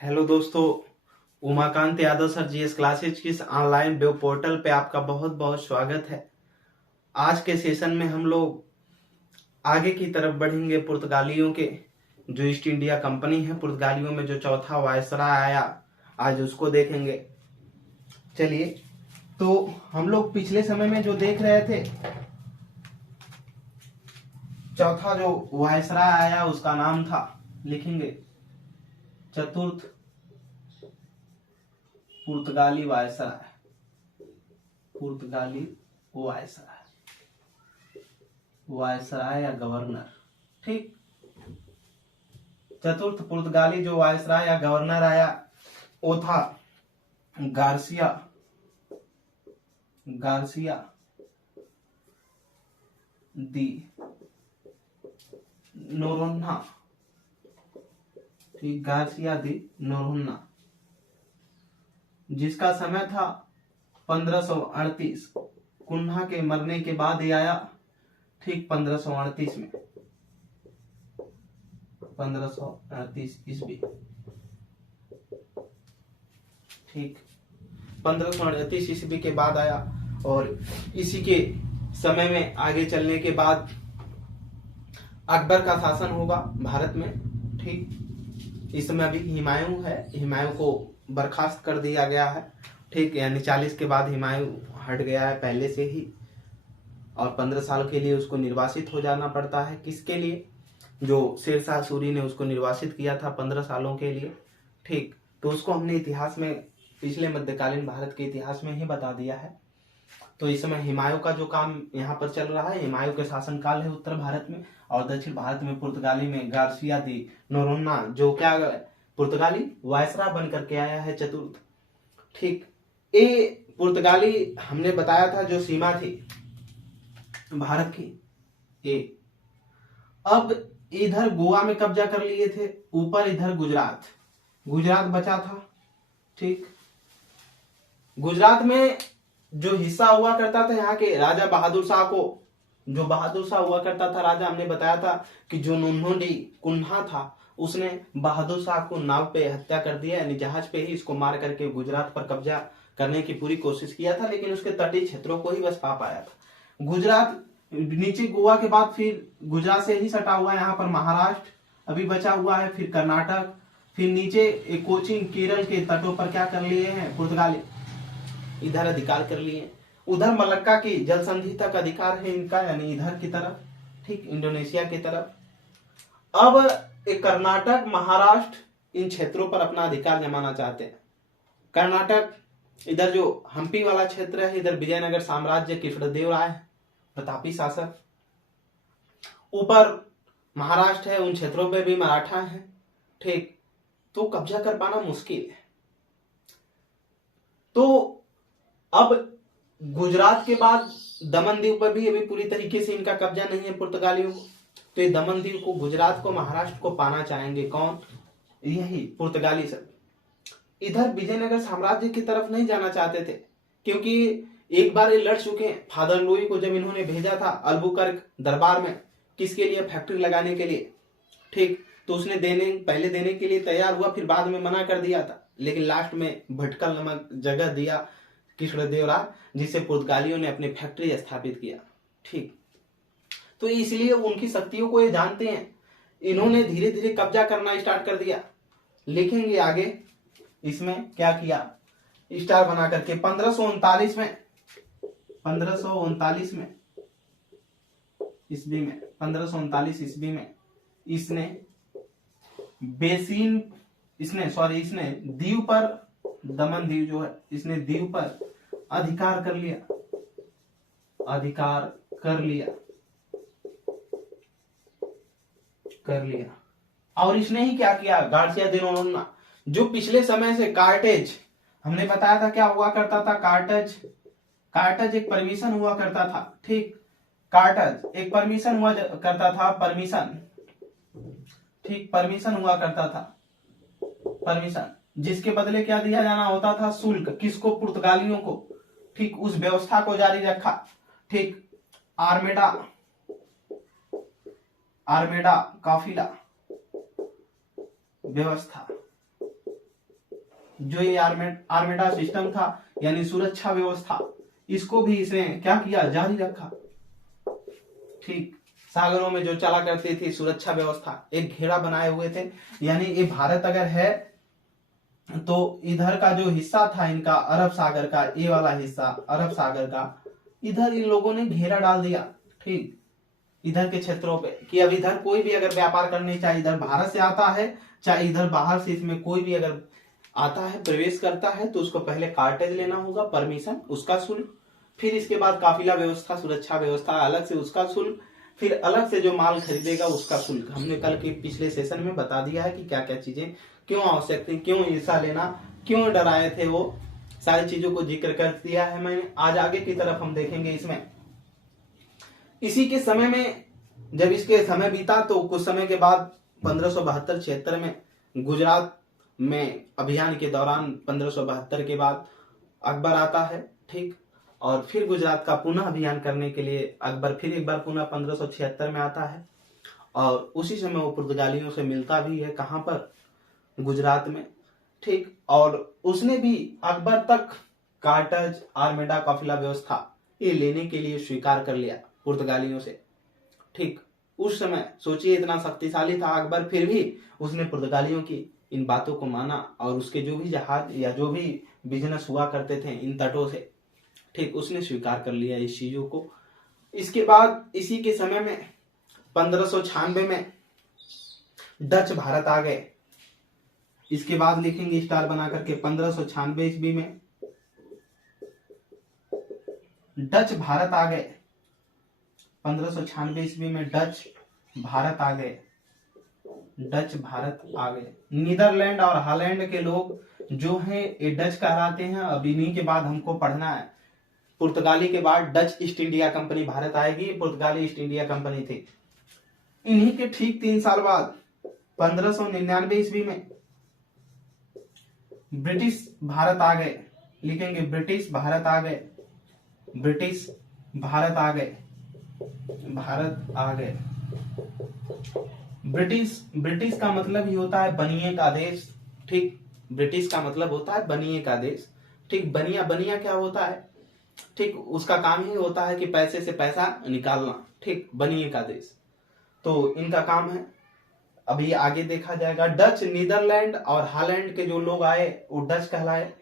Hello दोस्तों, Umakant Yadav sir GS classes की इस ऑनलाइन वेब पोर्टल पे आपका बहुत बहुत स्वागत है। आज के सेशन में हम लोग आगे की तरफ बढ़ेंगे। पुर्तगालियों के जो ईस्ट इंडिया कंपनी है, पुर्तगालियों में जो चौथा वायसराय आया, आज उसको देखेंगे। चलिए, तो हम लोग पिछले समय में जो देख रहे थे, चौथा जो वायसराय आया उसका नाम था, लिखेंगे चतुर्थ पुर्तगाली वायसराय। पुर्तगाली वायसराय या गवर्नर। ठीक, चतुर्थ पुर्तगाली जो वायसराय या गवर्नर आया वो था गार्सिया दी नोरोन्हा। ठीक, गार्सिया दी नोरोन्हा, जिसका समय था 1538। कुन्हा के मरने के बाद ही आया। ठीक, 1538 में, 1538 ईस्वी। ठीक, 1538 ईस्वी के बाद आया और इसी के समय में आगे चलने के बाद अकबर का शासन होगा भारत में। ठीक, इस समय अभी हुमायूं है, हुमायूं को बर्खास्त कर दिया गया है। ठीक, यानी 40 के बाद हुमायूं हट गया है पहले से ही, और 15 साल के लिए उसको निर्वासित हो जाना पड़ता है। किसके लिए? जो शेरशाह सूरी ने उसको निर्वासित किया था 15 सालों के लिए। ठीक, तो उसको हमने इतिहास में, पिछले मध्यकालीन भारत के इतिहास में ही बता दिया है। तो इस समय हुमायूं का जो काम यहाँ पर चल रहा है, हुमायूं के शासनकाल है उत्तर भारत में, और दक्षिण भारत में पुर्तगाली में गार्सिया दी नोरोन्हा, जो क्या पुर्तगाली वायसराय बन करके आया है, चतुर्थ। ठीक, ये पुर्तगाली हमने बताया था जो सीमा थी भारत की, ये अब इधर गोवा में कब्जा कर लिए थे, ऊपर इधर गुजरात बचा था। ठीक, गुजरात में जो हिस्सा हुआ करता था यहाँ के राजा बहादुर शाह को, जो बहादुर शाह हुआ करता था राजा, हमने बताया था कि जो नूनहोडी कुन्हा था उसने बहादुर शाह को नाव पे हत्या कर दिया, यानी जहाज पे ही इसको मार करके गुजरात पर कब्जा करने की पूरी कोशिश किया था, लेकिन उसके तटीय क्षेत्रों को ही बस पा पाया था। गुजरात नीचे गोवा के बाद फिर गुजरात से ही सटा हुआ है, यहाँ पर महाराष्ट्र अभी बचा हुआ है, फिर कर्नाटक, फिर नीचे कोचीन केरल के तटों पर क्या कर लिए हैं पुर्तगाली, इधर अधिकार कर लिए। उधर मलक्का की जल संधि तक अधिकार है इनका, यानी इधर की तरफ। ठीक, इंडोनेशिया की तरफ। अब कर्नाटक, महाराष्ट्र इन क्षेत्रों पर अपना अधिकार जमाना चाहते हैं। कर्नाटक इधर जो हम्पी वाला क्षेत्र है, इधर विजयनगर साम्राज्य कृष्णदेवराय प्रतापी शासक। ऊपर महाराष्ट्र है, उन क्षेत्रों पे भी मराठा है। ठीक, तो कब्जा कर पाना मुश्किल है। तो अब गुजरात के बाद दमन दीव पर भी अभी पूरी तरीके से इनका कब्जा नहीं है पुर्तगालियों को। तो ये दमन दीव को, गुजरात को, महाराष्ट्र को पाना चाहेंगे। कौन? यही पुर्तगाली सब। इधर विजयनगर साम्राज्य की तरफ नहीं जाना चाहते थे, क्योंकि एक बार ये लड़ चुके हैं। फादर लुई को जब इन्होंने भेजा था अल्बुकर्क दरबार में, किसके लिए? फैक्ट्री लगाने के लिए। ठीक, तो उसने पहले देने के लिए तैयार हुआ, फिर बाद में मना कर दिया था, लेकिन लास्ट में भटकल नामक जगह दिया कृष्णदेवराय, जिसे पुर्तगालियों ने अपनी फैक्ट्री स्थापित किया। ठीक, तो इसलिए उनकी शक्तियों को ये जानते हैं। इन्होंने धीरे धीरे कब्जा करना स्टार्ट कर दिया। लिखेंगे आगे इसमें क्या किया, स्टार बना करके 1539 में, 1539 में ईस्वी में, 1539 ईस्वी में इसने इसने दीव पर, दमन दीव जो है, इसने दीव पर अधिकार कर लिया। और इसने ही क्या किया, गार्सिया दे नोरोन्हा, जो पिछले समय से कार्टेज, हमने बताया था क्या हुआ करता था, कार्टेज एक परमिशन हुआ करता था। ठीक, कार्टेज एक परमिशन हुआ करता था, ठीक, परमिशन हुआ करता था, परमिशन, जिसके बदले क्या दिया जाना होता था, शुल्क। किसको? पुर्तगालियों को। ठीक, उस व्यवस्था को जारी रखा। ठीक, आर्मेडा काफिला व्यवस्था, जो ये आर्मेडा सिस्टम था यानी सुरक्षा व्यवस्था, इसको भी इसने क्या किया, जारी रखा। ठीक, सागरों में जो चला करती थी सुरक्षा व्यवस्था, एक घेरा बनाए हुए थे, यानी ये भारत अगर है तो इधर का जो हिस्सा था इनका अरब सागर का, ये वाला हिस्सा अरब सागर का, इधर इन लोगों ने घेरा डाल दिया। ठीक, इधर के क्षेत्रों पे कि अब इधर कोई भी अगर व्यापार करने, चाहे इधर भारत से आता है चाहे इधर बाहर से, इसमें कोई भी अगर आता है प्रवेश करता है तो उसको पहले कार्टेज लेना होगा, परमिशन, उसका शुल्क, फिर इसके बाद काफिला व्यवस्था, सुरक्षा व्यवस्था अलग से उसका शुल्क, फिर अलग से जो माल खरीदेगा उसका शुल्क। हमने कल के पिछले सेशन में बता दिया है कि क्या क्या चीजें क्यों आवश्यक थी, क्यों हिस्सा लेना, क्यों डराए थे, वो सारी चीजों को जिक्र कर दिया है मैंने। आज आगे की तरफ हम देखेंगे इसमें। इसी के समय में जब इसके समय बीता तो कुछ समय के बाद 1572-76 में गुजरात में अभियान के दौरान 1572 के बाद अकबर आता है। ठीक, और फिर गुजरात का पुनः अभियान करने के लिए अकबर फिर एक बार पुनः 1576 में आता है, और उसी समय वो पुर्तगालियों से मिलता भी है। कहां पर, गुजरात में। ठीक, और उसने भी अकबर तक कार्टज, आर्मेडा, काफिला व्यवस्था ये लेने के लिए स्वीकार कर लिया पुर्तगालियों से। ठीक, उस समय सोचिए इतना शक्तिशाली था अकबर, फिर भी उसने पुर्तगालियों की इन बातों को माना, और उसके जो भी जहाज या जो भी बिजनेस हुआ करते थे इन तटों से, ठीक, उसने स्वीकार कर लिया इस चीजों को। इसके बाद इसी के समय में 1596 में डच भारत आ गए। इसके बाद लिखेंगे स्टार बना करके 1596 ईस्वी में डच भारत आ गए। 1596 ईस्वी में डच भारत आ गए। डच भारत आ गए। नीदरलैंड और हॉलैंड के लोग जो हैं ये डच कहलाते हैं। अब इन्हीं के बाद हमको पढ़ना है, पुर्तगाली के बाद Dutch east India Company Bharat आएगी। पुर्तगाली ईस्ट इंडिया कंपनी थी। इन्हीं के ठीक 3 साल बाद 1599 ईस्वी में ब्रिटिश भारत आ गए। लिखेंगे ब्रिटिश भारत आ गए। ब्रिटिश भारत आ गए। भारत आ गए। ब्रिटिश का मतलब ही होता है बनिए का देश। ठीक, ब्रिटिश का मतलब होता है बनिए का देश। ठीक, बनिया क्या होता है, ठीक, उसका काम ही होता है कि पैसे से पैसा निकालना। ठीक, बनिए का देश तो इनका काम है। अभी आगे देखा जाएगा। डच, नीदरलैंड और हॉलैंड के जो लोग आए वो डच कहलाए।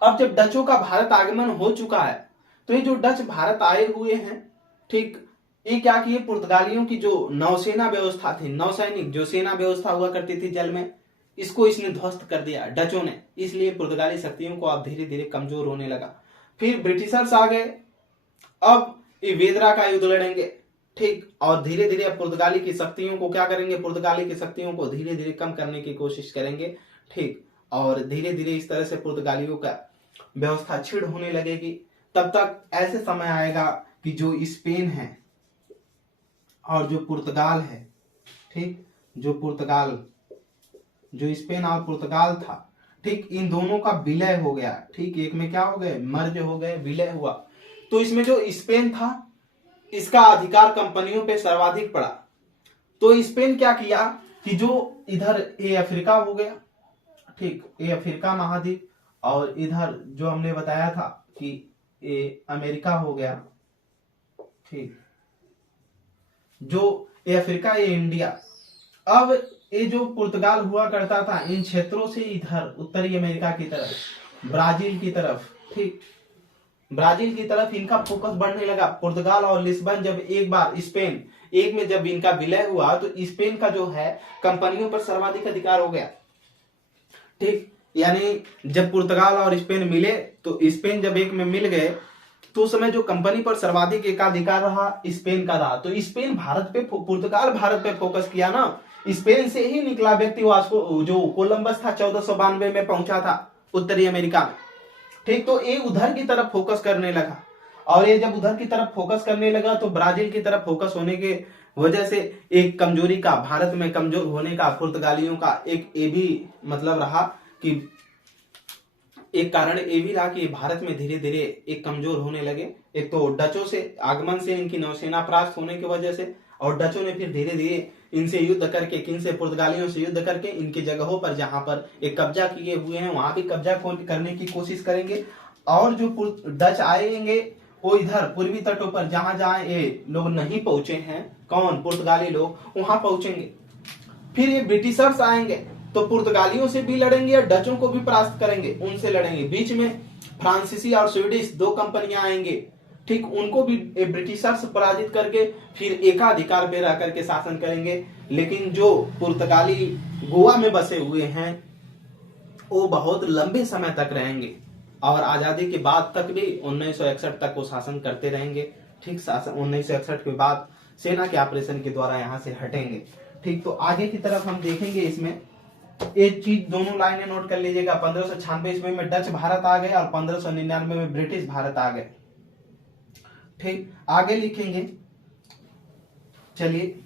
अब जब डचों का भारत आगमन हो चुका है तो ये जो डच भारत आए हुए हैं, ठीक, ये क्या किए, पुर्तगालियों की जो नौसेना व्यवस्था थी, नौसैनिक जो सेना व्यवस्था हुआ करती थी जल में, इसको इसने ध्वस्त कर दिया डचों ने। इसलिए पुर्तगाली शक्तियों को अब धीरे धीरे कमजोर होने लगा। फिर ब्रिटिशर्स आ गए। अब ये वेदरा का युद्ध लड़ेंगे। ठीक, और धीरे धीरे पुर्तगाली की शक्तियों को क्या करेंगे, पुर्तगाली की शक्तियों को धीरे धीरे कम करने की कोशिश करेंगे। ठीक, और धीरे धीरे इस तरह से पुर्तगालियों का व्यवस्था छिड़ होने लगेगी। तब तक ऐसे समय आएगा कि जो स्पेन है और जो पुर्तगाल है, ठीक, जो स्पेन और पुर्तगाल था, ठीक, इन दोनों का विलय हो गया। ठीक, एक में क्या हो गए, मर्ज हो गए, विलय हुआ। तो इसमें जो स्पेन था इसका अधिकार कंपनियों पे सर्वाधिक पड़ा। तो स्पेन क्या किया कि जो इधर ये अफ्रीका हो गया, ठीक, ये अफ्रीका महाद्वीप, और इधर जो हमने बताया था कि ये अमेरिका हो गया। ठीक, जो ये अफ्रीका, ये इंडिया। अब ये जो पुर्तगाल हुआ करता था इन क्षेत्रों से इधर उत्तरी अमेरिका की तरफ, ब्राजील की तरफ, ठीक, ब्राजील की तरफ इनका फोकस बढ़ने लगा। पुर्तगाल और लिस्बन जब एक बार स्पेन एक में जब इनका विलय हुआ तो स्पेन का जो है कंपनियों पर सर्वाधिक अधिकार हो गया। ठीक, यानी जब पुर्तगाल और स्पेन मिले तो स्पेन जब एक में मिल गए तो उस समय जो कंपनी पर सर्वाधिक एकाधिकार रहा स्पेन का रहा। तो स्पेन भारत पे, पुर्तगाल भारत पे फोकस किया ना। स्पेन से ही निकला व्यक्ति वास्को, जो कोलंबस था 1492 में पहुंचा था उत्तरी अमेरिका में। ठीक, तो ये उधर की तरफ फोकस करने लगा, और ये जब उधर की तरफ फोकस करने लगा तो ब्राजील की तरफ फोकस होने के वजह से एक कमजोरी का, भारत में कमजोर होने का पुर्तगालियों का एक ये भी मतलब रहा कि एक कारण ये भी रहा कि भारत में धीरे धीरे एक कमजोर होने लगे। एक तो डचों से आगमन से, इनकी नौसेना परास्त होने की वजह से, और डचों ने फिर धीरे धीरे इनसे युद्ध करके, किनसे, पुर्तगालियों से युद्ध करके इनकी जगहों पर जहां पर एक कब्जा किए हुए हैं वहां भी कब्जा करने की कोशिश करेंगे। और जो डच आएंगे वो इधर पूर्वी तटों पर जहां जहां ये लोग नहीं पहुंचे हैं, कौन, पुर्तगाली लोग, वहां पहुंचेंगे। फिर ये ब्रिटिशर्स आएंगे तो पुर्तगालियों से भी लड़ेंगे और डचों को भी परास्त करेंगे, उनसे लड़ेंगे। बीच में फ्रांसीसी और स्वीडिश दो कंपनियां आएंगे, ठीक, उनको भी ब्रिटिशर्स पराजित करके फिर एकाधिकार पे रह करके शासन करेंगे। लेकिन जो पुर्तगाली गोवा में बसे हुए हैं वो बहुत लंबे समय तक रहेंगे और आजादी के बाद तक भी 1961 तक वो शासन करते रहेंगे। ठीक, शासन 1961 के बाद सेना के ऑपरेशन के द्वारा यहाँ से हटेंगे। ठीक, तो आगे की तरफ हम देखेंगे। इसमें एक चीज दोनों लाइनें नोट कर लीजिएगा। 1596 ईस्वी में डच भारत आ गए और 1599 में ब्रिटिश भारत आ गए। ठीक, आगे लिखेंगे, चलिए।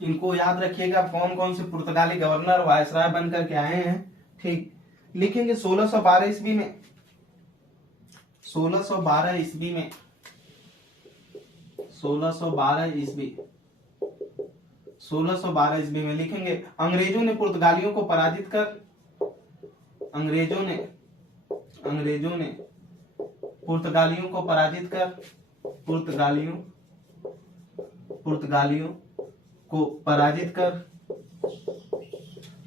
इनको याद रखिएगा कौन कौन से पुर्तगाली गवर्नर वायसराय बन करके आए हैं। ठीक, लिखेंगे 1612 ईस्वी में, 1612 ईस्वी में, 1612 ईस्वी, 1612 ईस्वी में लिखेंगे अंग्रेजों ने पुर्तगालियों को पराजित कर, अंग्रेजों ने पुर्तगालियों को पराजित कर, पुर्तगालियों को पराजित कर,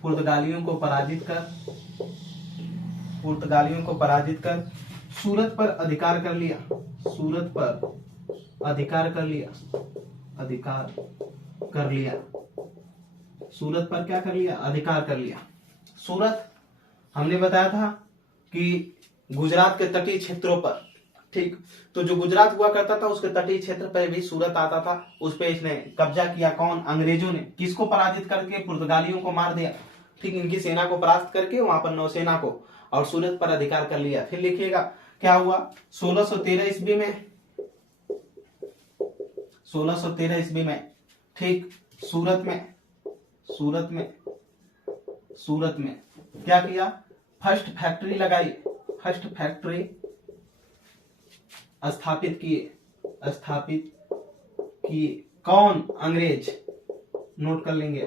पुर्तगालियों को पराजित कर, पुर्तगालियों को पराजित कर सूरत पर अधिकार कर लिया, सूरत पर अधिकार कर लिया, अधिकार कर लिया, सूरत पर क्या कर लिया, अधिकार कर लिया। सूरत हमने बताया था कि गुजरात के तटीय क्षेत्रों पर, ठीक, तो जो गुजरात हुआ करता था उसके तटीय क्षेत्र पर भी सूरत आता था, उस पे इसने कब्जा किया। कौन, अंग्रेजों ने। किसको पराजित करके, पुर्तगालियों को मार दिया। ठीक, इनकी सेना को परास्त करके वहां पर नौसेना को, और सूरत पर अधिकार कर लिया। फिर लिखिएगा क्या हुआ 1613 ईस्वी में, 1613 ईस्वी में, ठीक, सूरत में क्या किया, फर्स्ट फैक्ट्री लगाई, फर्स्ट फैक्ट्री स्थापित किए। कौन, अंग्रेज। नोट कर लेंगे,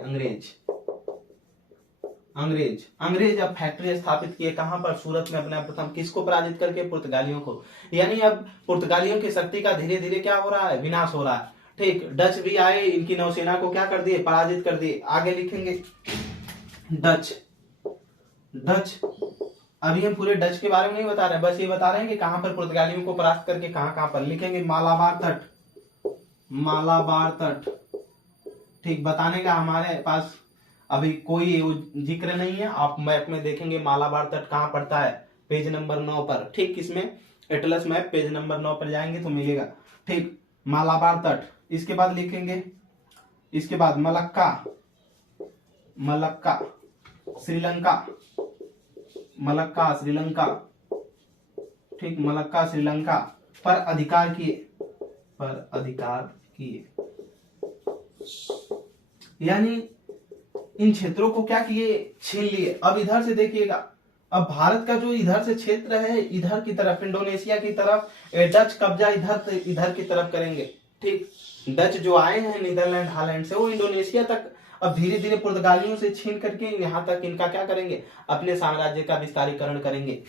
अंग्रेज अब फैक्ट्री स्थापित किए। कहां पर, सूरत में। अपने प्रथम किसको पराजित करके, पुर्तगालियों को। यानी अब पुर्तगालियों की शक्ति का धीरे धीरे क्या हो रहा है, विनाश हो रहा है। ठीक, डच भी आए, इनकी नौसेना को क्या कर दिए, पराजित कर दिए। आगे लिखेंगे डच। अभी हम पूरे डच के बारे में नहीं बता रहे, बस ये बता रहे हैं कि कहां पर पुर्तगालियों को परास्त करके कहां पर। लिखेंगे मालाबार तट। ठीक, बताने का हमारे पास अभी कोई जिक्र नहीं है। आप मैप में देखेंगे मालाबार तट कहां पड़ता है, पेज नंबर 9 पर। ठीक, इसमें एटलस मैप पेज नंबर 9 पर जाएंगे तो मिलेगा। ठीक, मालाबार तट। इसके बाद लिखेंगे, इसके बाद मलक्का, श्रीलंका। ठीक, मलक्का श्रीलंका पर अधिकार किए। यानी इन क्षेत्रों को क्या किए, छीन लिए। अब इधर से देखिएगा, अब भारत का जो इधर से क्षेत्र है, इधर की तरफ इंडोनेशिया की तरफ डच कब्जा इधर की तरफ करेंगे। ठीक, डच जो आए हैं नीदरलैंड हालैंड से, वो इंडोनेशिया तक अब धीरे धीरे पुर्तगालियों से छीन करके यहाँ तक इनका क्या करेंगे, अपने साम्राज्य का विस्तारीकरण करेंगे।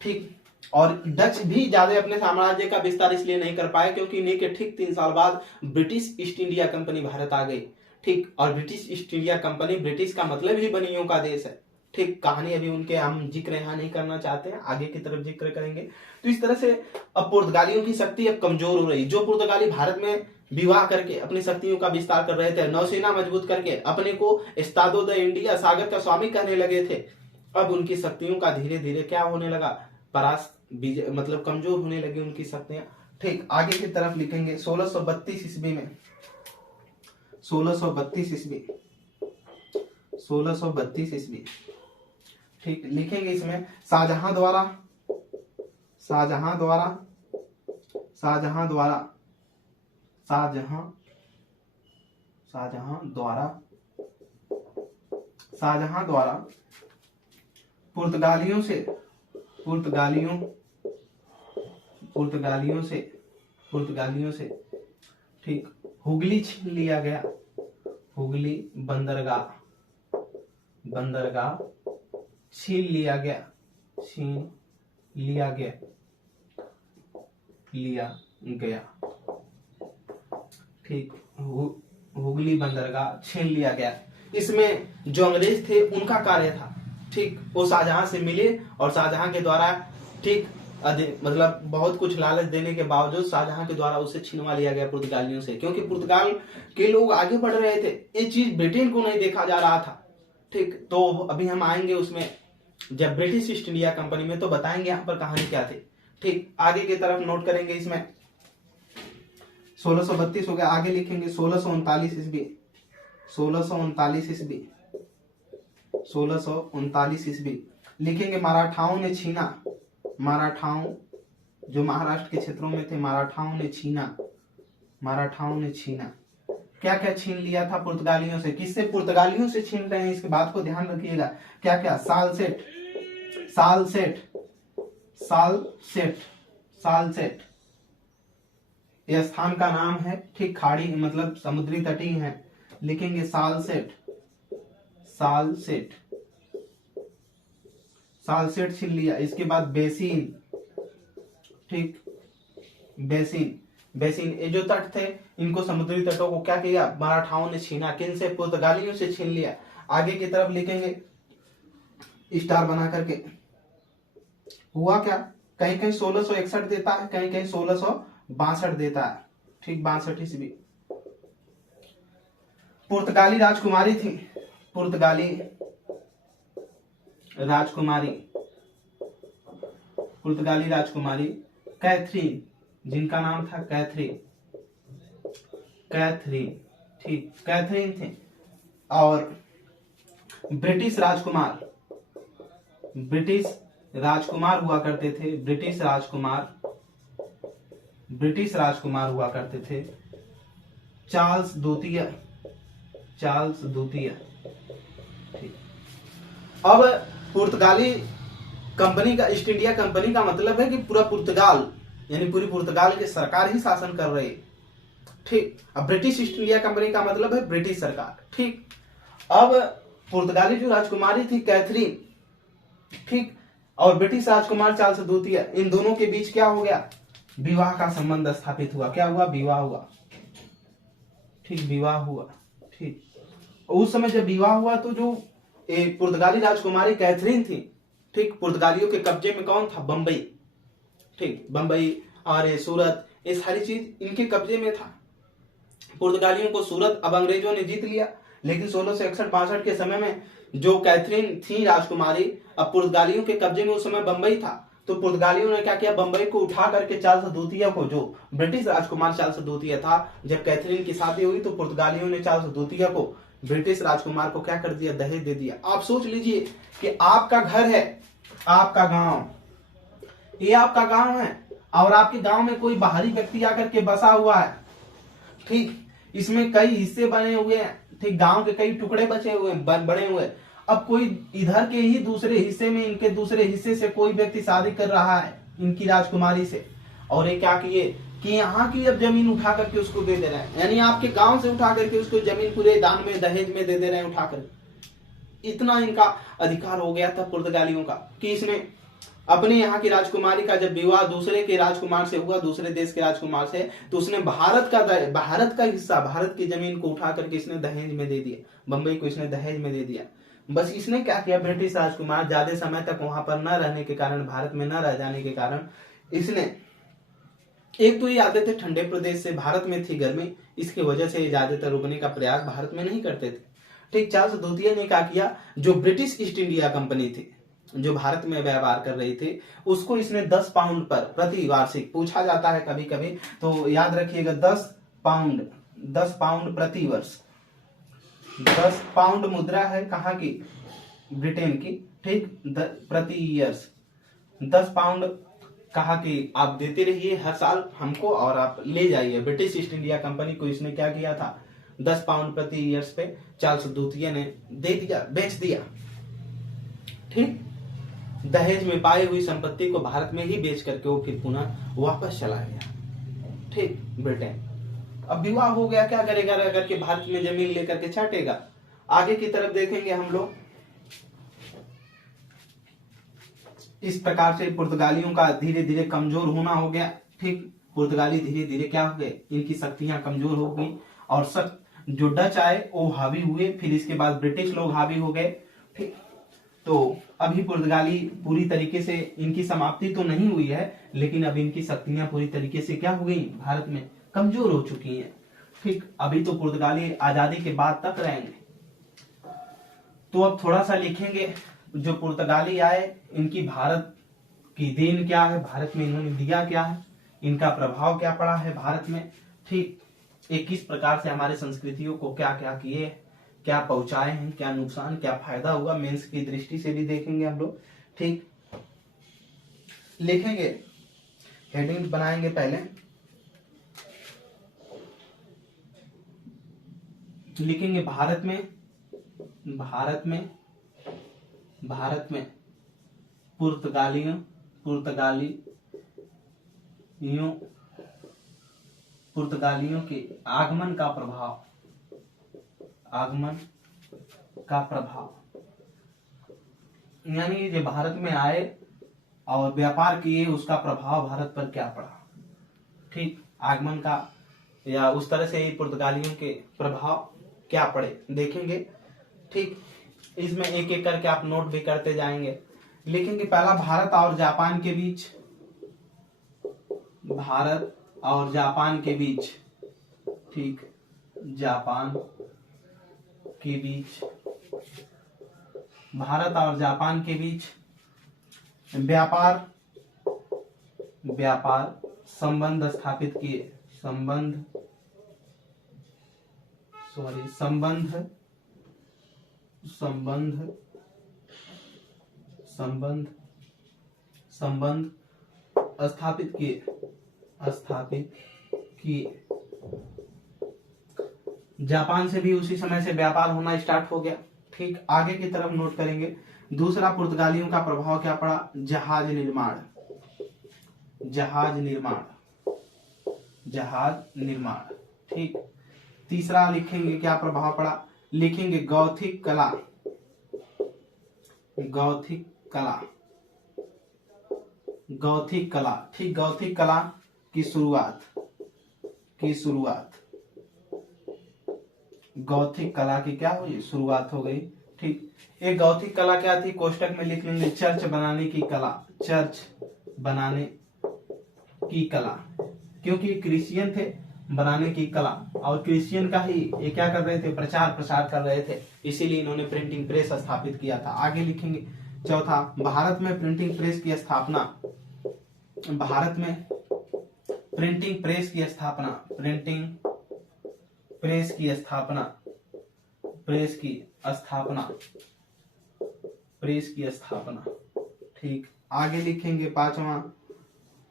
ठीक, और डच भी ज्यादा अपने साम्राज्य का विस्तार इसलिए नहीं कर पाए क्योंकि इन्हीं के ठीक 3 साल बाद British East India Company Bharat आ गई। ठीक, और British East India Company, British का मतलब ही बनियों का देश है। ठीक, कहानी अभी उनके हम जिक्र यहाँ नहीं करना चाहते हैं, आगे की तरफ जिक्र करेंगे। तो इस तरह से अब पुर्तगालियों की शक्ति अब कमजोर हो रही। जो पुर्तगाली भारत में विवाह करके अपनी शक्तियों का विस्तार कर रहे थे, नौसेना मजबूत करके अपने को एस्तादो द इंडिया, सागर का स्वामी कहने लगे थे, अब उनकी शक्तियों का धीरे धीरे क्या होने लगा, परास्त, मतलब कमजोर होने लगी उनकी शक्तियां। ठीक, आगे की तरफ लिखेंगे 1632 ईस्वी में, 1632 ईस्वी। ठीक, लिखेंगे इसमें शाहजहां द्वारा शाहजहां द्वारा पुर्तगालियों से ठीक हुगली छीन लिया गया। हुगली बंदरगाह छीन लिया गया। ठीक, हुगली बंदरगाह छीन लिया गया। इसमें जो अंग्रेज थे उनका कार्य था, ठीक, वो शाहजहां से मिले और शाहजहां के द्वारा ठीक मतलब बहुत कुछ लालच देने के बावजूद शाहजहां के द्वारा उसे छीनवा लिया गया पुर्तगालियों से, क्योंकि पुर्तगाल के लोग आगे बढ़ रहे थे। ये चीज ब्रिटेन को नहीं देखा जा रहा था। ठीक, तो अभी हम आएंगे उसमें जब ब्रिटिश ईस्ट इंडिया कंपनी में, तो बताएंगे यहाँ पर कहानी क्या थी। ठीक, आगे की तरफ नोट करेंगे। इसमें 1632 हो गया, आगे लिखेंगे 1639 ईस्वी। 1639 ईस्वी लिखेंगे। मराठाओं जो महाराष्ट्र के क्षेत्रों में थे, मराठाओं ने छीना। क्या क्या छीन लिया था पुर्तगालियों से? किससे? पुर्तगालियों से छीन रहे हैं, इसके बात को ध्यान रखिएगा। क्या क्या? सालसेट यह स्थान का नाम है। ठीक, खाड़ी मतलब समुद्री तटीय है। लिखेंगे सालसेट छीन लिया। इसके बाद बेसिन। ठीक, बेसिन ये जो तट थे, इनको समुद्री तटों को क्या किया? मराठाओं ने छीना। किन से? पुर्तगालियों से छीन लिया। आगे की तरफ लिखेंगे स्टार बना करके। हुआ क्या? कहीं कहीं 1661 देता है, कहीं कहीं 1662 देता है। ठीक, 62 ईस्वी। पुर्तगाली राजकुमारी थी, पुर्तगाली राजकुमारी कैथरीन, जिनका नाम था कैथरीन। ठीक, कैथरीन थे। और ब्रिटिश राजकुमार हुआ करते थे। ब्रिटिश राजकुमार हुआ करते थे। चार्ल्स द्वितीय। ठीक, अब पुर्तगाली कंपनी का, ईस्ट इंडिया कंपनी का मतलब है कि पूरा पुर्तगाल, यानी पूरी पुर्तगाल की सरकार ही शासन कर रही है। ठीक, अब ब्रिटिश ईस्ट इंडिया कंपनी का मतलब है ब्रिटिश सरकार। ठीक, अब पुर्तगाली जो राजकुमारी थी कैथरीन, ठीक, और ब्रिटिश राजकुमार चार्ल्स द्वितीय, इन दोनों के बीच क्या हो गया? विवाह का संबंध स्थापित हुआ। क्या हुआ? विवाह हुआ। ठीक, विवाह हुआ। ठीक, उस समय जब विवाह हुआ तो जो पुर्तगाली राजकुमारी कैथरीन थी, ठीक, पुर्तगालियों के कब्जे में कौन था? बंबई। ठीक, बंबई और सूरत, ये सारी चीज इनके कब्जे में था। पुर्तगालियों को सूरत अब अंग्रेजों ने जीत लिया, लेकिन 1661-62 के समय में जो कैथरीन थी राजकुमारी, अब पुर्तगालियों के कब्जे में उस समय बंबई था। तो पुर्तगालियों ने क्या किया? बंबई को उठा करके चार्ल्स द्वितीय को, जो ब्रिटिश राजकुमार चार्ल्स द्वितीय था, जब कैथरीन की शादी हुई तो पुर्तगालियों ने चार्ल्स द्वितीय को, ब्रिटिश राजकुमार को क्या कर दिया? दहेज दे दिया। आप सोच लीजिए कि आपका घर है, आपका गांव, ये आपका गांव है, और आपके गांव में कोई बाहरी व्यक्ति आकर के बसा हुआ है। ठीक, इसमें कई हिस्से बने हुए हैं। ठीक, गांव के कई टुकड़े बचे हुए बने हुए। अब कोई इधर के ही दूसरे हिस्से में, इनके दूसरे हिस्से से कोई व्यक्ति शादी कर रहा है इनकी राजकुमारी से, और ये क्या किए कि यहाँ की अब जमीन उठा करके उसको दे दे रहे हैं, यानी आपके गांव से उठा करके उसको जमीन पूरे दान में, दहेज में दे दे रहे हैं उठा कर। इतना इनका अधिकार हो गया था पुर्तगालियों का कि इसने अपने यहाँ की राजकुमारी का जब विवाह दूसरे के राजकुमार से हुआ, दूसरे देश के राजकुमार से, तो उसने भारत का हिस्सा, भारत की जमीन को उठा करके इसने दहेज में दे दिया। बंबई को इसने दहेज में दे दिया। बस इसने क्या किया? ब्रिटिश राजकुमार ज्यादा समय तक वहां पर न रहने के कारण, भारत में न रह जाने के कारण, इसने, एक तो ये आते थे ठंडे प्रदेश से, भारत में थी गर्मी, इसकी वजह से ज्यादातर रुकने का प्रयास भारत में नहीं करते थे। ठीक, चार्ल्स द्वितीय ने क्या किया? जो ब्रिटिश ईस्ट इंडिया कंपनी थी, जो भारत में व्यवहार कर रही थी, उसको इसने 10 पाउंड पर प्रति वार्षिक, पूछा जाता है कभी कभी, तो याद रखिएगा 10 पाउंड प्रति वर्ष। 10 पाउंड मुद्रा है कहाँ की? ब्रिटेन की। ठीक, प्रति ईयर्स 10 पाउंड कहा कि आप देते रहिए हर साल हमको और आप ले जाइए। ब्रिटिश ईस्ट इंडिया कंपनी को इसने क्या किया था, 10 पाउंड प्रति ईयर्स पे चार्ल्स द्वितीय ने दे दिया, बेच दिया। ठीक, दहेज में पाई हुई संपत्ति को भारत में ही बेच करके वो फिर पुनः वापस चला गया। ठीक, ब्रिटेन। अब विवाह हो गया, क्या करेगा, रह करके भारत में जमीन लेकर के चाटेगा। आगे की तरफ देखेंगे हम लोग, इस प्रकार से पुर्तगालियों का धीरे धीरे कमजोर होना हो गया। ठीक, पुर्तगाली धीरे धीरे क्या हो गए, इनकी शक्तियां कमजोर हो गई और सब जो डच आए वो हावी हुए, फिर इसके बाद ब्रिटिश लोग हावी हो गए। ठीक, तो अभी पुर्तगाली पूरी तरीके से इनकी समाप्ति तो नहीं हुई है, लेकिन अब इनकी शक्तियां पूरी तरीके से क्या हो गई, भारत में कमजोर हो चुकी हैं। ठीक, अभी तो पुर्तगाली आजादी के बाद तक रहेंगे। तो अब थोड़ा सा लिखेंगे, जो पुर्तगाली आए इनकी भारत की देन क्या है, भारत में इन्होंने दिया क्या है, इनका प्रभाव क्या पड़ा है भारत में। ठीक, एक किस प्रकार से हमारे संस्कृतियों को क्या क्या किए, क्या पहुंचाए हैं, क्या नुकसान, क्या फायदा हुआ, मेंस की दृष्टि से भी देखेंगे हम लोग। ठीक, लिखेंगे, हेडिंग बनाएंगे पहले, लिखेंगे भारत में पुर्तगालियों के आगमन का प्रभाव, यानी जो भारत में आए और व्यापार किए, उसका प्रभाव भारत पर क्या पड़ा। ठीक, आगमन का या उस तरह से पुर्तगालियों के प्रभाव क्या पड़े देखेंगे। ठीक, इसमें एक एक करके आप नोट भी करते जाएंगे। लिखेंगे पहला, भारत और जापान के बीच, भारत और जापान के बीच। ठीक, जापान के बीच, भारत और जापान के बीच व्यापार संबंध स्थापित किए, संबंध स्थापित किए। जापान से भी उसी समय से व्यापार होना स्टार्ट हो गया। ठीक, आगे की तरफ नोट करेंगे। दूसरा, पुर्तगालियों का प्रभाव क्या पड़ा, जहाज निर्माण। ठीक, तीसरा लिखेंगे क्या प्रभाव पड़ा, लिखेंगे गौथिक कला ठीक, गौथिक कला की शुरुआत, गौथिक कला की क्या हुई, शुरुआत हो गई। ठीक, एक गौथिक कला क्या थी, कोष्टक में लिख लेंगे, चर्च बनाने की कला, क्योंकि क्रिश्चियन थे, बनाने की कला, और क्रिश्चियन का ही ये क्या कर रहे थे, प्रचार प्रसार कर रहे थे, इसीलिए इन्होंने प्रिंटिंग प्रेस स्थापित किया था। आगे लिखेंगे चौथा, भारत में प्रिंटिंग प्रेस की स्थापना, प्रेस की स्थापना। ठीक, आगे लिखेंगे पांचवा,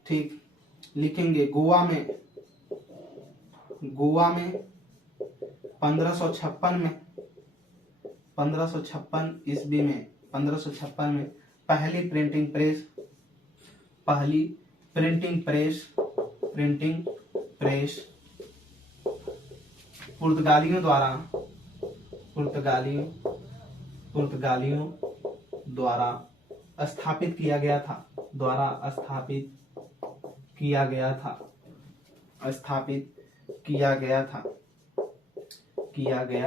ठीक, लिखेंगे गोवा में 1556 ईस्वी में पहली प्रिंटिंग प्रेस पुर्तगालियों द्वारा स्थापित किया गया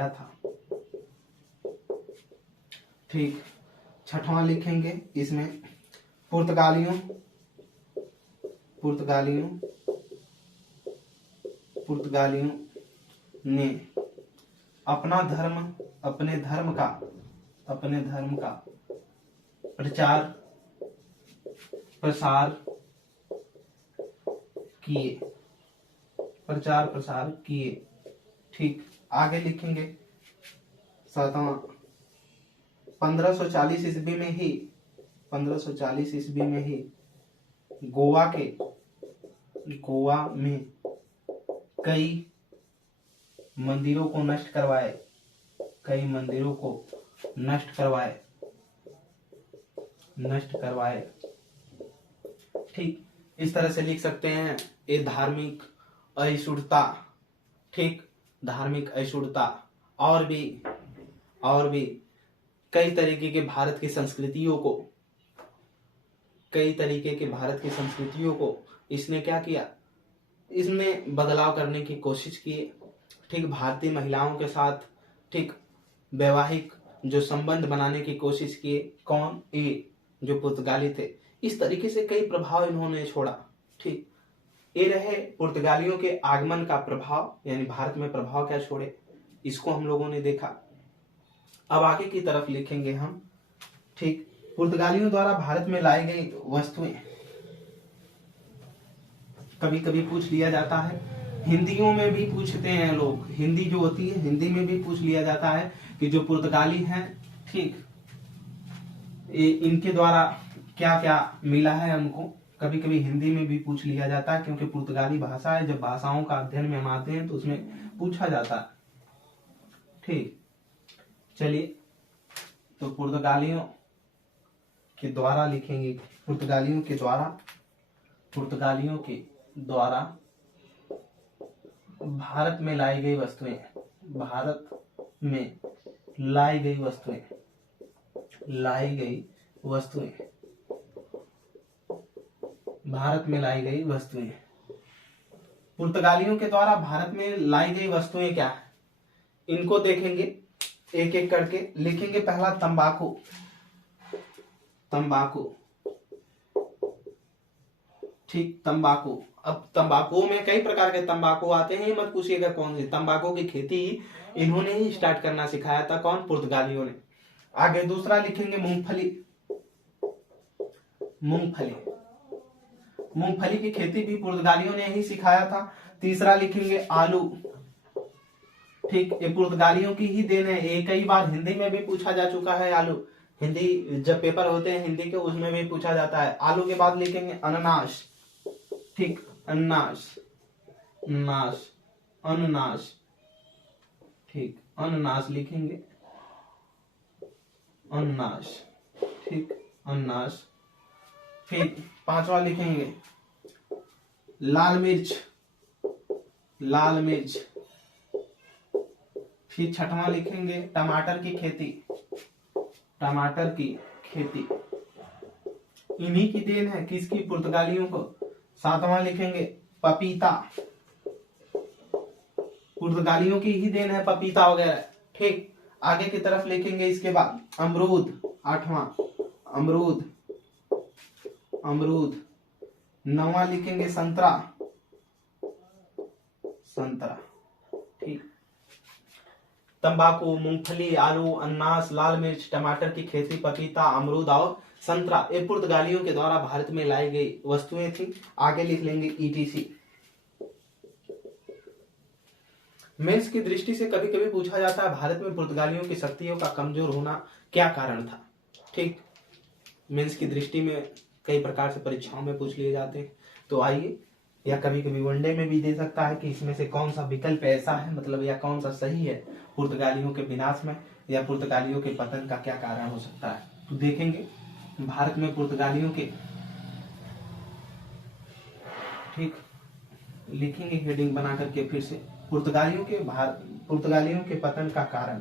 था। ठीक, छठवां लिखेंगे इसमें, पुर्तगालियों ने अपने धर्म का प्रचार प्रसार किए। ठीक, आगे लिखेंगे सातवां, 1540 ईस्वी में ही गोवा में कई मंदिरों को नष्ट करवाए। ठीक, इस तरह से लिख सकते हैं। ये धार्मिक अहिष्णुता, ठीक, धार्मिक अहिष्णुता और भी कई तरीके के भारत की संस्कृतियों को इसने क्या किया, इसने बदलाव करने की कोशिश की। ठीक, भारतीय महिलाओं के साथ ठीक वैवाहिक जो संबंध बनाने की कोशिश किए। कौन? ये जो पुर्तगाली थे। इस तरीके से कई प्रभाव इन्होंने छोड़ा। ठीक, ये रहे पुर्तगालियों के आगमन का प्रभाव, यानी भारत में प्रभाव क्या छोड़े, इसको हम लोगों ने देखा। अब आगे की तरफ लिखेंगे हम। ठीक, पुर्तगालियों द्वारा भारत में लाई गई वस्तुएं कभी कभी पूछ लिया जाता है, हिंदियों में भी पूछते हैं लोग। हिंदी जो होती है, हिंदी में भी पूछ लिया जाता है कि जो पुर्तगाली हैं, ठीक, इनके द्वारा क्या क्या मिला है हमको। कभी कभी हिंदी में भी पूछ लिया जाता है, क्योंकि पुर्तगाली भाषा है। जब भाषाओं का अध्ययन में हम आते हैं तो उसमें पूछा जाता है। ठीक, चलिए, तो पुर्तगालियों के द्वारा लिखेंगे। पुर्तगालियों के द्वारा भारत में लाई गई वस्तुएं, भारत में लाई गई वस्तुएं। पुर्तगालियों के द्वारा भारत में लाई गई वस्तुएं क्या है, इनको देखेंगे एक एक करके। लिखेंगे पहला तंबाकू। ठीक, तंबाकू। अब तंबाकू में कई प्रकार के तंबाकू आते हैं, मत पूछिएगा कौन सी। तंबाकू की खेती इन्होंने ही स्टार्ट करना सिखाया था। कौन? पुर्तगालियों ने। आगे दूसरा लिखेंगे मूंगफली की खेती भी पुर्तगालियों ने ही सिखाया था। तीसरा लिखेंगे आलू। ठीक, ये पुर्तगालियों की ही देन है। ये कई बार हिंदी में भी पूछा जा चुका है। आलू, हिंदी जब पेपर होते हैं हिंदी के, उसमें भी पूछा जाता है। आलू के बाद लिखेंगे अनानास। ठीक, अनानास। ठीक, अनानास लिखेंगे, अनानास। ठीक, अनानास। फिर पांचवा लिखेंगे लाल मिर्च। फिर छठवां लिखेंगे टमाटर की खेती। इन्हीं की देन है, किसकी? पुर्तगालियों को। सातवां लिखेंगे पपीता। पुर्तगालियों की ही देन है पपीता वगैरह। ठीक, आगे की तरफ लिखेंगे इसके बाद अमरूद। आठवां अमरूद। नौवां लिखेंगे संतरा। ठीक, तंबाकू, मूंगफली, आलू, अनानास, लाल मिर्च, टमाटर की खेती, पपीता, अमरूद और संतरा, ये पुर्तगालियों के द्वारा भारत में लाई गई वस्तुएं थी। आगे लिख लेंगे ईटीसी। मेंस की दृष्टि से कभी कभी पूछा जाता है भारत में पुर्तगालियों की शक्तियों का कमजोर होना क्या कारण था। ठीक, मेंस की दृष्टि में कई प्रकार से परीक्षाओं में पूछ लिए जाते हैं। तो आइए, या कभी कभी वनडे में भी दे सकता है कि इसमें से कौन सा विकल्प ऐसा है, मतलब या कौन सा सही है पुर्तगालियों के विनाश में या पुर्तगालियों के पतन का क्या कारण हो सकता है। तो देखेंगे भारत में पुर्तगालियों के, ठीक, लिखेंगे हेडिंग बना करके फिर से, पुर्तगालियों के पतन का कारण।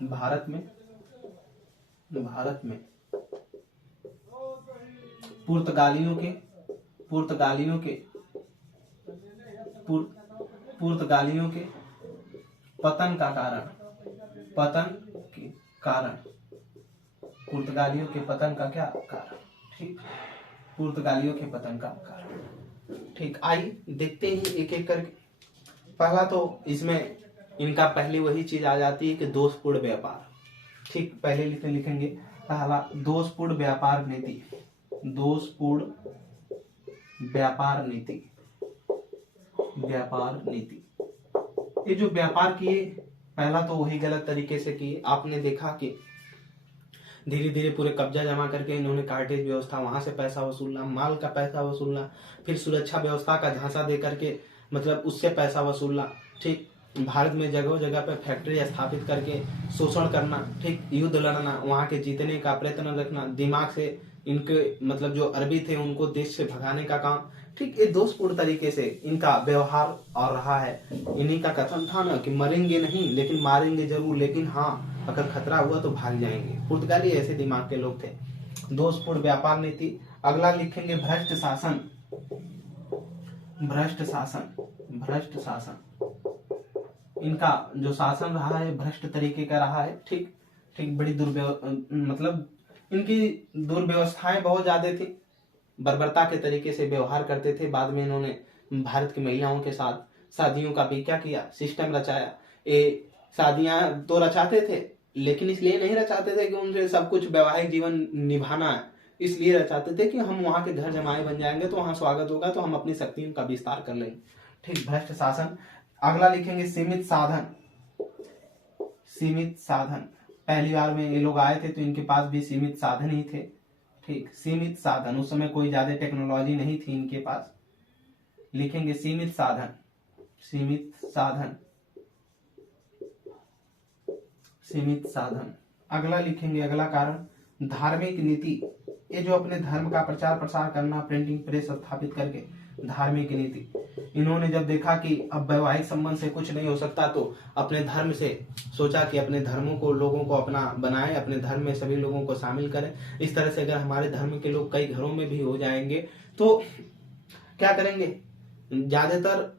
भारत में पुर्तगालियों के पतन का कारण। पुर्तगालियों के पतन का क्या कारण? ठीक, पुर्तगालियों के पतन का कारण। ठीक, आइए देखते हैं एक एक करके। पहला तो इसमें इनका पहले वही चीज आ जाती है कि दोषपूर्ण व्यापार। ठीक, पहले लिखेंगे पहला दोषपूर्ण व्यापार नीति। ये जो व्यापार किए, पहला तो वही गलत तरीके से किए। आपने देखा कि धीरे धीरे पूरे कब्जा जमा करके इन्होंने कार्टेज व्यवस्था, वहां से पैसा वसूलना, माल का पैसा वसूलना, फिर सुरक्षा व्यवस्था का झांसा दे करके मतलब उससे पैसा वसूलना, ठीक, भारत में जगह जगह पे फैक्ट्री स्थापित करके शोषण करना, ठीक, युद्ध लड़ना, वहां के जीतने का प्रयत्न रखना, दिमाग से इनके मतलब जो अरबी थे उनको देश से भगाने का काम, ठीक, ये दोषपूर्ण तरीके से इनका व्यवहार और रहा है। इन्हीं का कथन था ना कि मरेंगे नहीं लेकिन मारेंगे जरूर, लेकिन हाँ अगर खतरा हुआ तो भाग जाएंगे। पुर्तगाली ऐसे दिमाग के लोग थे। दोषपूर्ण व्यापार नीति। अगला लिखेंगे भ्रष्ट शासन। भ्रष्ट शासन, भ्रष्ट शासन, इनका जो शासन रहा है भ्रष्ट तरीके का रहा है, ठीक ठीक, बड़ी मतलब इनकी दुर्व्यवस्थाएं बहुत ज्यादा थी, बर्बरता के तरीके से व्यवहार करते थे। बाद में इन्होंने भारत की महिलाओं के साथ शादियों का भी क्या किया, सिस्टम रचाया। ये शादियां तो रचाते थे लेकिन इसलिए नहीं रचाते थे कि उनसे सब कुछ वैवाहिक जीवन निभाना है, इसलिए रचाते थे कि हम वहां के घर जमाए बन जाएंगे तो वहां स्वागत होगा तो हम अपनी शक्तियों का विस्तार कर लेंगे, ठीक, भ्रष्ट शासन। अगला लिखेंगे सीमित साधन। सीमित साधन, पहली बार में ये लोग आए थे तो इनके पास भी सीमित साधन ही थे, ठीक, सीमित साधन, उस समय कोई ज्यादा टेक्नोलॉजी नहीं थी इनके पास। लिखेंगे सीमित साधन, सीमित साधन, सीमित साधन। अगला लिखेंगे, अगला कारण धार्मिक नीति। ये जो अपने धर्म का प्रचार प्रसार करना, प्रिंटिंग प्रेस स्थापित करके, धार्मिक नीति। इन्होंने जब देखा कि अब वैवाहिक संबंध से कुछ नहीं हो सकता तो अपने धर्म से सोचा कि अपने धर्मों को लोगों को अपना बनाए, अपने धर्म में सभी लोगों को शामिल करें। इस तरह से अगर हमारे धर्म के लोग कई घरों में भी हो जाएंगे तो क्या करेंगे, ज्यादातर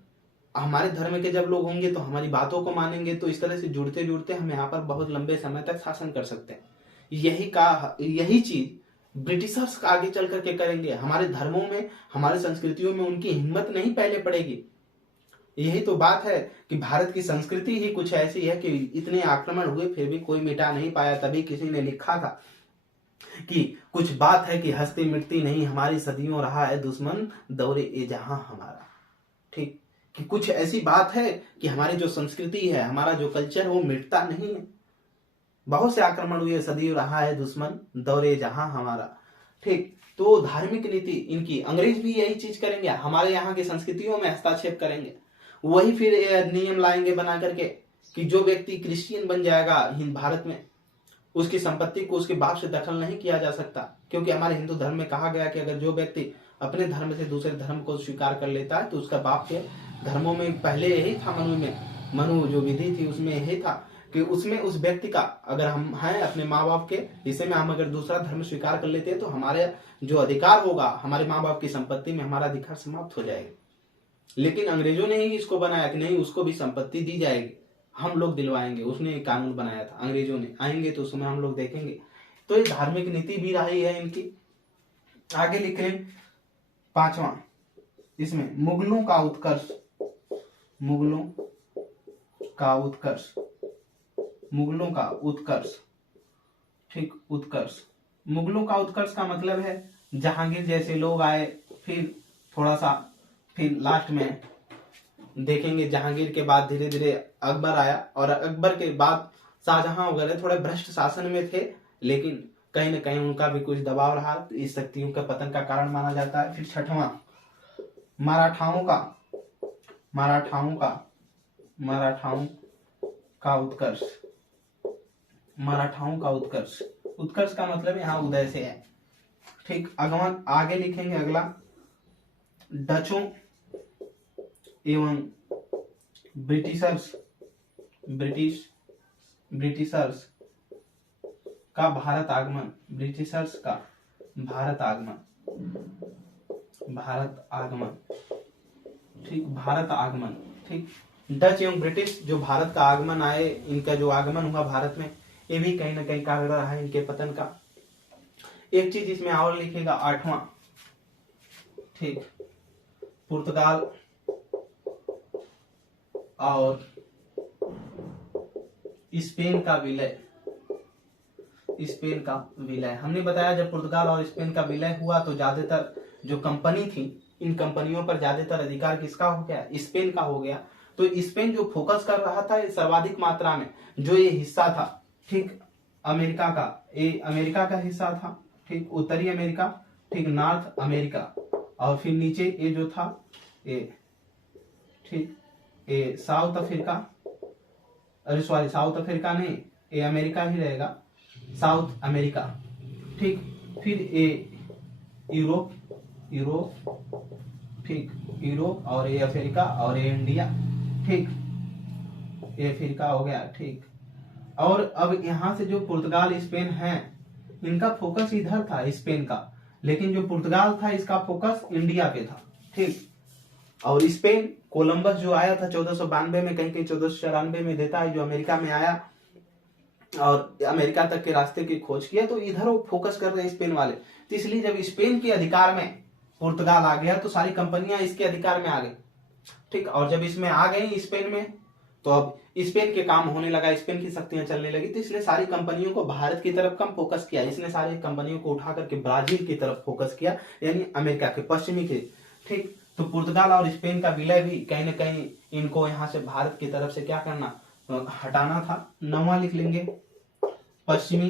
हमारे धर्म के जब लोग होंगे तो हमारी बातों को मानेंगे, तो इस तरह से जुड़ते जुड़ते हम यहाँ पर बहुत लंबे समय तक शासन कर सकते हैं। यही चीज ब्रिटिशर्स आगे चल करके करेंगे। हमारे धर्मों में, हमारे संस्कृतियों में उनकी हिम्मत नहीं पहले पड़ेगी। यही तो बात है कि भारत की संस्कृति ही कुछ ऐसी है कि इतने आक्रमण हुए फिर भी कोई मिटा नहीं पाया। तभी किसी ने लिखा था कि कुछ बात है कि हस्ती मिटती नहीं, हमारी सदियों रहा है दुश्मन दौरे ए जहां हमारा, ठीक, कि कुछ ऐसी बात है कि हमारी जो संस्कृति है, हमारा जो कल्चर है वो मिटता नहीं है। बहुत से आक्रमण हुए, सदियों रहा है दुश्मन दौरे जहां हमारा, ठीक। तो धार्मिक नीति इनकी, अंग्रेज भी यही चीज करेंगे, हमारे यहाँ की संस्कृतियों में हस्तक्षेप करेंगे। वही फिर नियम लाएंगे बना करके कि जो व्यक्ति क्रिश्चियन बन जाएगा हिंद भारत में, उसकी संपत्ति को उसके बाप से दखल नहीं किया जा सकता, क्योंकि हमारे हिंदू धर्म में कहा गया कि अगर जो व्यक्ति अपने धर्म से दूसरे धर्म को स्वीकार कर लेता है तो उसका बाप के धर्मों में पहले यही था, मनु जो विधि थी उसमें यही था कि उसमें उस व्यक्ति का, अगर हम हैं अपने माँ बाप के हिस्से में, हम अगर दूसरा धर्म स्वीकार कर लेते हैं तो हमारे जो अधिकार होगा, हमारे माँ बाप की संपत्ति में हमारा अधिकार समाप्त हो जाएगा। लेकिन अंग्रेजों ने ही इसको बनाया कि नहीं, उसको भी संपत्ति दी जाएगी, हम लोग दिलवाएंगे। उसने एक कानून बनाया था, अंग्रेजों ने। आएंगे तो उसमें हम लोग देखेंगे। तो ये धार्मिक नीति भी रही है इनकी। आगे लिख रहे पांचवा, इसमें मुगलों का उत्कर्ष। मुगलों का उत्कर्ष, मुगलों का उत्कर्ष, ठीक, उत्कर्ष। मुगलों का उत्कर्ष का मतलब है जहांगीर जैसे लोग आए, फिर थोड़ा सा, फिर लास्ट में देखेंगे जहांगीर के बाद धीरे धीरे अकबर आया, और अकबर के बाद शाहजहां वगैरह थोड़े भ्रष्ट शासन में थे, लेकिन कहीं न कहीं उनका भी कुछ दबाव रहा, तो इस शक्तियों का पतन का कारण माना जाता है। फिर छठवां, मराठाओं का उत्कर्ष। मराठाओं का उत्कर्ष, उत्कर्ष का मतलब यहाँ उदय से है, ठीक। आगे लिखेंगे अगला, डचों एवं ब्रिटिशर्स का भारत आगमन। ब्रिटिशर्स का भारत आगमन, ठीक, भारत आगमन, ठीक। डच एवं ब्रिटिश जो भारत का आगमन आए, इनका जो आगमन हुआ भारत में, ये भी कहीं ना कहीं कारण रहा है इनके पतन का। एक चीज इसमें और लिखेगा, आठवां, ठीक, पुर्तगाल और स्पेन का विलय। स्पेन का विलय, हमने बताया जब पुर्तगाल और स्पेन का विलय हुआ तो ज्यादातर जो कंपनी थी, इन कंपनियों पर ज्यादातर अधिकार किसका हो गया, स्पेन का हो गया। तो स्पेन जो फोकस कर रहा था सर्वाधिक मात्रा में, जो ये हिस्सा था, ठीक, अमेरिका का, ये अमेरिका का हिस्सा था, ठीक, उत्तरी अमेरिका, ठीक, नॉर्थ अमेरिका, और फिर नीचे ये जो था ये, ठीक, ये साउथ अफ्रीका, अरे सॉरी साउथ अफ्रीका नहीं, ये अमेरिका ही रहेगा, साउथ अमेरिका, ठीक। फिर ये यूरोप, ठीक, यूरोप, और ये अफ्रीका, और ये इंडिया, ठीक, ये अफ्रीका हो गया, ठीक। और अब यहाँ से जो पुर्तगाल स्पेन है, इनका फोकस इधर था स्पेन का, लेकिन जो पुर्तगाल था इसका फोकस इंडिया पे था, ठीक। और स्पेन कोलंबस जो आया था 1492 में, कहीं कहीं 1494 में देता है, जो अमेरिका में आया और अमेरिका तक के रास्ते की खोज किया, तो इधर वो फोकस कर रहे हैं स्पेन वाले। तो इसलिए जब स्पेन के अधिकार में पुर्तगाल आ गया तो सारी कंपनियां इसके अधिकार में आ गई, ठीक। और जब इसमें आ गई स्पेन में, तो अब स्पेन के काम होने लगा, स्पेन की शक्तियां चलने लगी, तो इसलिए सारी कंपनियों को भारत की तरफ कम फोकस किया, इसने सारी कंपनियों को उठा करके ब्राजील की तरफ फोकस किया, यानी अमेरिका के पश्चिमी के, ठीक। तो पुर्तगाल और स्पेन का विलय भी कहीं न कहीं इनको यहाँ से भारत की तरफ से क्या करना, हटाना था। 9वां लिख लेंगे, पश्चिमी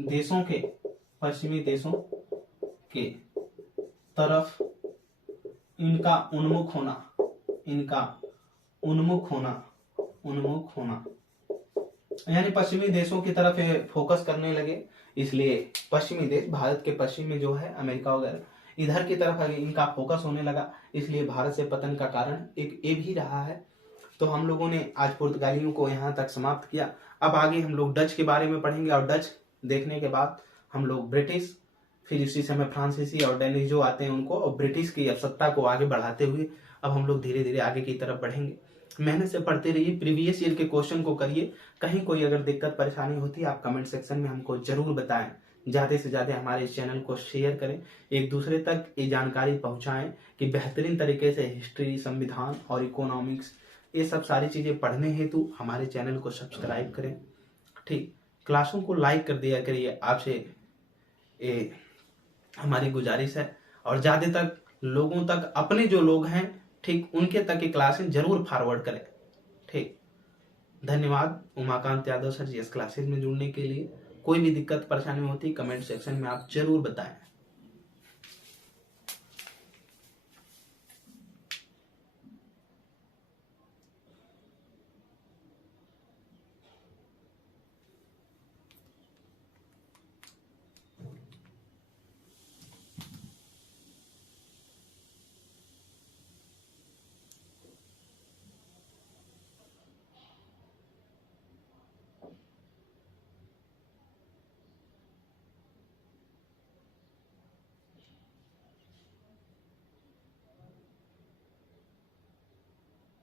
देशों के तरफ इनका उन्मुख होना, यानी पश्चिमी देशों की तरफ फोकस करने लगे। इसलिए पश्चिमी देश, भारत के पश्चिम में जो है अमेरिका वगैरह, इधर की तरफ इनका फोकस होने लगा, इसलिए भारत से पतन का कारण एक ये भी रहा है। तो हम लोगों ने आज पुर्तगालियों को यहाँ तक समाप्त किया। अब आगे हम लोग डच के बारे में पढ़ेंगे, और डच देखने के बाद हम लोग ब्रिटिश, फिर इसी समय फ्रांसीसी और डेनिश जो आते हैं उनको, और ब्रिटिश की सत्ता को आगे बढ़ाते हुए अब हम लोग धीरे धीरे आगे की तरफ बढ़ेंगे। मेहनत से पढ़ते रहिए, प्रीवियस ईयर के क्वेश्चन को करिए। कहीं कोई अगर दिक्कत परेशानी होती है आप कमेंट सेक्शन में हमको जरूर बताएं। ज्यादा से ज्यादा हमारे इस चैनल को शेयर करें, एक दूसरे तक ये जानकारी पहुंचाएं कि बेहतरीन तरीके से हिस्ट्री, संविधान और इकोनॉमिक्स, ये सब सारी चीजें पढ़ने हेतु हमारे चैनल को सब्सक्राइब करें, ठीक। क्लासों को लाइक कर दिया करिए, आपसे ये हमारी गुजारिश है। और ज्यादा तक लोगों तक, अपने जो लोग हैं, ठीक, उनके तक ये क्लासें जरूर फॉरवर्ड करें, ठीक। धन्यवाद उमाकांत यादव सर जी इस क्लासेज में जुड़ने के लिए। कोई भी दिक्कत परेशानी होती कमेंट सेक्शन में आप जरूर बताएं।